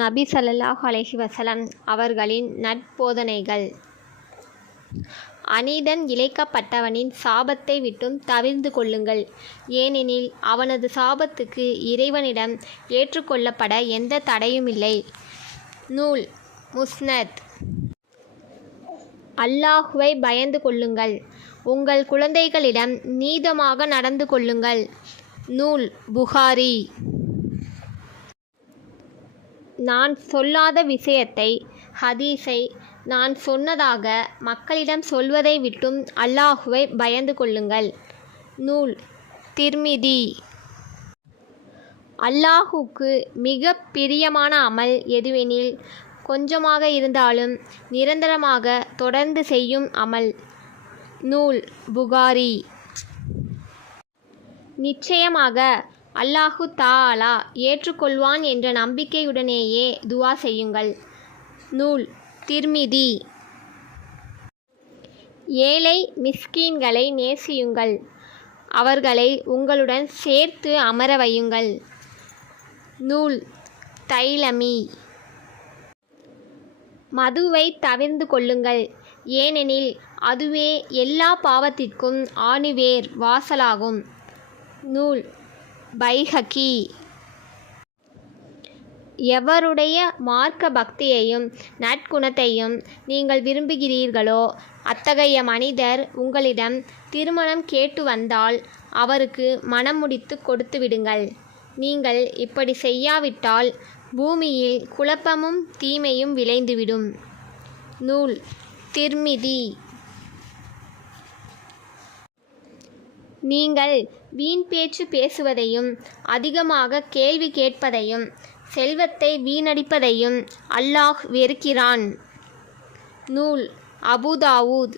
நபி ஸல்லல்லாஹு அலைஹி வஸல்லம் அவர்களின் நட்போதனைகள். அநீதன் இழைக்கப்பட்டவனின் சாபத்தை விட்டும் தவிர்ந்து கொள்ளுங்கள். ஏனெனில் அவனது சாபத்துக்கு இறைவனிடம் ஏற்றுக்கொள்ளப்பட எந்த தடையுமில்லை. நூல் முஸ்னத். அல்லாஹுவை பயந்து கொள்ளுங்கள். உங்கள் குழந்தைகளிடம் நீதமாக நடந்து கொள்ளுங்கள். நூல் புகாரி. நான் சொல்லாத விஷயத்தை, ஹதீஸை நான் சொன்னதாக மக்களிடம் சொல்வதை விட்டும் அல்லாஹுவை பயந்து கொள்ளுங்கள். நூல் திர்மிதி. அல்லாஹுக்கு மிக பிரியமான அமல் எதுவெனில், கொஞ்சமாக இருந்தாலும் நிரந்தரமாக தொடர்ந்து செய்யும் அமல். நூல் புகாரி. நிச்சயமாக அல்லாஹு தஆலா ஏற்றுக்கொள்வான் என்ற நம்பிக்கையுடனேயே துஆ செய்யுங்கள். நூல் திர்மிதி. ஏழை மிஸ்கீன்களை நேசியுங்கள். அவர்களை உங்களுடன் சேர்த்து அமர வையுங்கள். நூல் தைலமி. மதுவை தவிர்ந்து கொள்ளுங்கள். ஏனெனில் அதுவே எல்லா பாவத்திற்கும் ஆணிவேர் வாசலாகும். நூல் பைஹகி. எவருடைய மார்க்க பக்தியையும் நற்குணத்தையும் நீங்கள் விரும்புகிறீர்களோ அத்தகைய மனிதர் உங்களிடம் திருமணம் கேட்டு வந்தால் அவருக்கு மணம் முடித்து கொடுத்து விடுங்கள். நீங்கள் இப்படி செய்யாவிட்டால் பூமியில் குழப்பமும் தீமையும் விளைந்துவிடும். நூல் திர்மிதி. நீங்கள் வீண் பேச்சு பேசுவதையும் அதிகமாக கேள்வி கேட்பதையும் செல்வத்தை வீணடிப்பதையும் அல்லாஹ் வெறுக்கிறான். நூல் அபூதாவூத்.